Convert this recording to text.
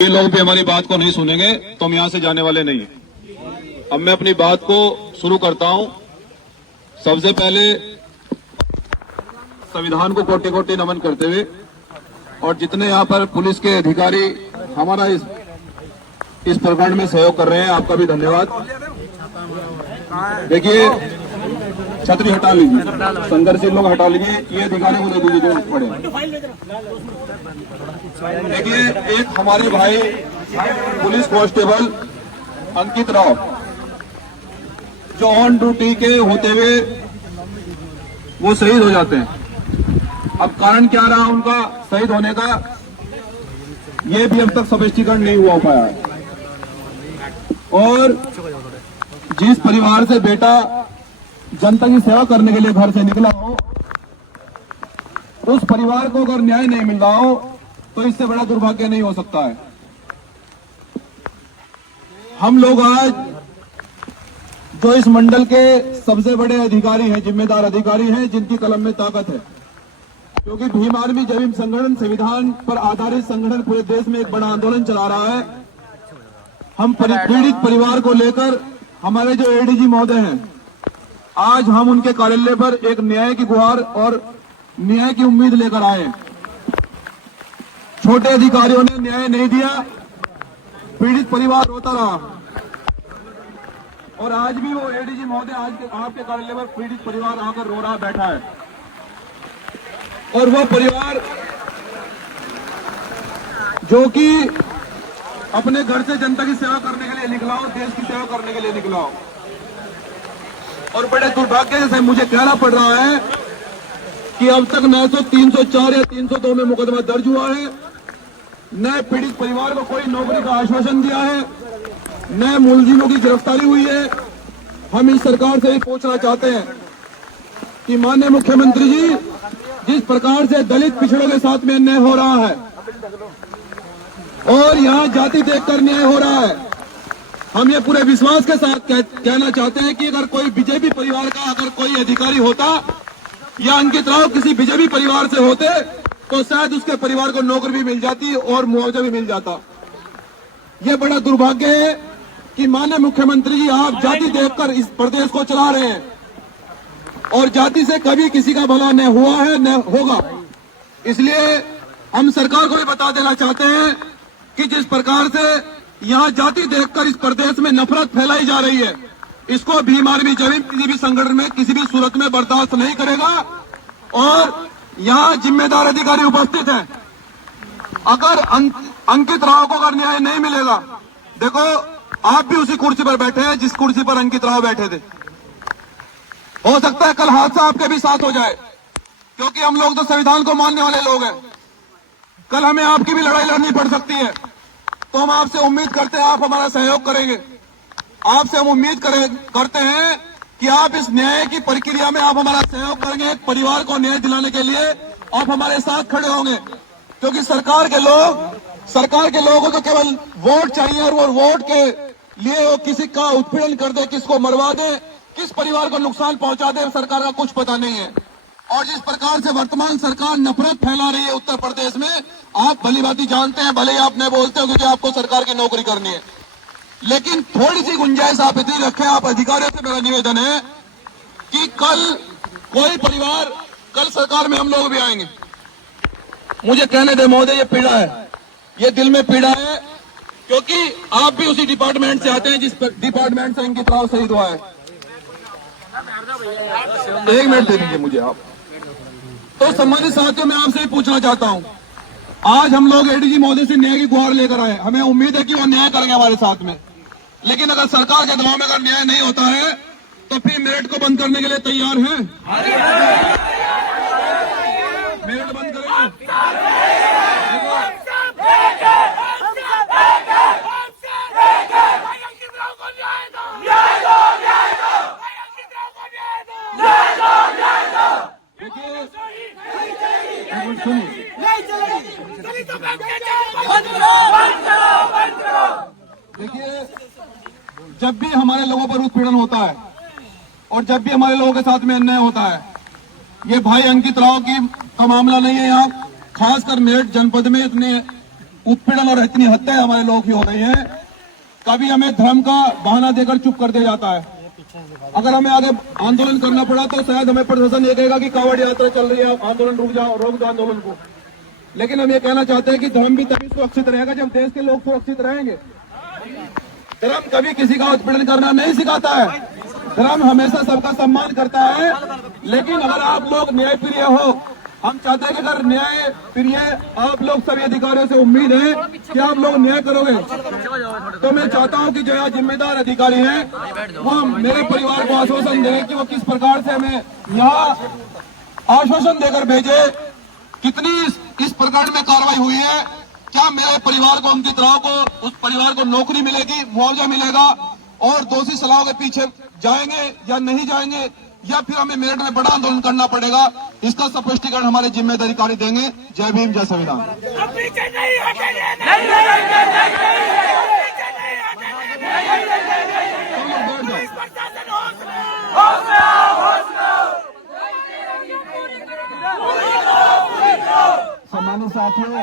ये लोग भी हमारी बात को नहीं सुनेंगे तो हम यहां से जाने वाले नहीं हैं। अब मैं अपनी बात को शुरू करता हूं। सबसे पहले संविधान को कोटि कोटि नमन करते हुए और जितने यहां पर पुलिस के अधिकारी हमारा इस प्रकरण में सहयोग कर रहे हैं, आपका भी धन्यवाद। देखिए, छतरी हटा लीजिए, संघर्षशील लोग हटा लीजिए, ये अधिकारी को दे दीजिए जो पड़े। देखिए, एक हमारे भाई पुलिस कांस्टेबल अंकित राव जो ऑन ड्यूटी के होते हुए वो शहीद हो जाते हैं। अब कारण क्या रहा उनका शहीद होने का, ये भी अब तक स्पष्टीकरण नहीं हुआ पाया है। और जिस परिवार से बेटा जनता की सेवा करने के लिए घर से निकला हो, उस परिवार को अगर न्याय नहीं मिल रहा हो तो इससे बड़ा दुर्भाग्य नहीं हो सकता है। हम लोग आज जो इस मंडल के सबसे बड़े अधिकारी हैं, जिम्मेदार अधिकारी हैं, जिनकी कलम में ताकत है, क्योंकि भीम आर्मी जय भीम संगठन संविधान पर आधारित संगठन पूरे देश में एक बड़ा आंदोलन चला रहा है। हम पीड़ित परिवार को लेकर हमारे जो एडीजी महोदय हैं, आज हम उनके कार्यालय पर एक न्याय की गुहार और न्याय की उम्मीद लेकर आए। छोटे अधिकारियों ने न्याय नहीं दिया, पीड़ित परिवार रोता रहा और आज भी वो एडीजी महोदय आज आपके कार्यालय पर पीड़ित परिवार आकर रो रहा बैठा है। और वो परिवार जो कि अपने घर से जनता की सेवा करने के लिए निकला हो, देश की सेवा करने के लिए निकला हो, और बड़े दुर्भाग्य से मुझे कहना पड़ रहा है कि अब तक न तो 304 या 302 में मुकदमा दर्ज हुआ है, न पीड़ित परिवार को कोई नौकरी का आश्वासन दिया है, न मुलजिमों की गिरफ्तारी हुई है। हम इस सरकार से भी पूछना चाहते हैं कि माननीय मुख्यमंत्री जी, जिस प्रकार से दलित पिछड़ों के साथ में अन्याय हो रहा है और यहाँ जाति देखकर न्याय हो रहा है, हम ये पूरे विश्वास के साथ कहना चाहते हैं कि अगर कोई बीजेपी परिवार का अगर कोई अधिकारी होता या अंकित राव किसी बीजेपी परिवार से होते तो शायद उसके परिवार को नौकरी भी मिल जाती और मुआवजा भी मिल जाता। ये बड़ा दुर्भाग्य है कि माननीय मुख्यमंत्री जी, आप जाति देखकर इस प्रदेश को चला रहे हैं और जाति से कभी किसी का भला न हुआ है न होगा। इसलिए हम सरकार को भी बता देना चाहते हैं कि जिस प्रकार से यहाँ जाति देखकर इस प्रदेश में नफरत फैलाई जा रही है, इसको भीम आर्मी जय भीम किसी भी संगठन में किसी भी सूरत में बर्दाश्त नहीं करेगा। और यहाँ जिम्मेदार अधिकारी उपस्थित हैं, अगर अंकित राव को अगर न्याय नहीं मिलेगा, देखो आप भी उसी कुर्सी पर बैठे हैं जिस कुर्सी पर अंकित राव बैठे थे। हो सकता है कल हादसा आपके भी साथ हो जाए, क्योंकि हम लोग तो संविधान को मानने वाले लोग हैं। कल हमें आपकी भी लड़ाई लड़नी पड़ सकती है, तो हम आपसे उम्मीद करते हैं आप हमारा सहयोग करेंगे। आपसे हम उम्मीद करते हैं कि आप इस न्याय की प्रक्रिया में आप हमारा सहयोग करेंगे। एक परिवार को न्याय दिलाने के लिए आप हमारे साथ खड़े होंगे, क्योंकि सरकार के लोगों को केवल वोट चाहिए और वो वोट के लिए वो किसी का उत्पीड़न कर दे, किसको मरवा दे, किस परिवार को नुकसान पहुंचा दे, सरकार का कुछ पता नहीं है। और जिस प्रकार से वर्तमान सरकार नफरत फैला रही है उत्तर प्रदेश में, आप भलीभांति जानते हैं, भले ही आप नहीं बोलते हो क्योंकि आपको सरकार की नौकरी करनी है, लेकिन थोड़ी सी गुंजाइश आप इतनी रखें। आप अधिकारियों से मेरा निवेदन है कि कल कोई परिवार, कल सरकार में हम लोग भी आएंगे। मुझे कहने दे महोदय, ये पीड़ा है, ये दिल में पीड़ा है, क्योंकि आप भी उसी डिपार्टमेंट से आते हैं जिस डिपार्टमेंट से अंकित राव शहीद हुआ है। 1 मिनट दे दीजिए मुझे आप। तो संबंधित साथियों, मैं आपसे पूछना चाहता हूं, आज हम लोग एडीजी महोदय से न्याय की गुहार लेकर आए। हमें उम्मीद है कि वो न्याय करेंगे हमारे साथ में, लेकिन अगर सरकार के दबाव में अगर न्याय नहीं होता है तो फिर मेरिट को बंद करने के लिए तैयार हैं? मेरिट बंद करेंगे? देखिए, जब भी हमारे लोगों पर उत्पीड़न होता है और जब भी हमारे लोगों के साथ में अन्याय होता है, ये भाई अंकित राव का मामला नहीं है। यहाँ खासकर मेरठ जनपद में इतने उत्पीड़न और इतनी हत्याएं हमारे लोग की हो रही हैं। कभी हमें धर्म का बहाना देकर चुप कर दिया जाता है। अगर हमें आगे आंदोलन करना पड़ा तो शायद हमें प्रशासन ये कहेगा कि कांवड़ यात्रा चल रही है, आंदोलन रुक जाओ, रोक दो आंदोलन को। लेकिन हम ये कहना चाहते हैं कि धर्म भी तभी सुरक्षित रहेगा जब देश के लोग सुरक्षित रहेंगे। धर्म कभी किसी का उत्पीड़न करना नहीं सिखाता है। धर्म हमेशा सबका सम्मान करता है। लेकिन अगर आप लोग न्याय प्रिय हो, हम चाहते हैं कि अगर न्याय प्रिय आप लोग सभी अधिकारियों से उम्मीद है कि आप लोग न्याय करोगे, तो मैं चाहता हूं कि जो यहाँ जिम्मेदार अधिकारी हैं वो मेरे परिवार को आश्वासन दें कि वो किस प्रकार से हमें यहाँ आश्वासन देकर भेजे। कितनी इस प्रकार में कार्रवाई हुई है, क्या मेरे परिवार को, अंकित राव को, उस परिवार को नौकरी मिलेगी, मुआवजा मिलेगा और दोषी सलाह के पीछे जाएंगे या नहीं जाएंगे, या फिर हमें मेरठ में बड़ा आंदोलन करना पड़ेगा, इसका स्पष्टीकरण हमारे जिम्मेदार अधिकारी देंगे। जय भीम, जय संविधान। सम्मानित साथियों,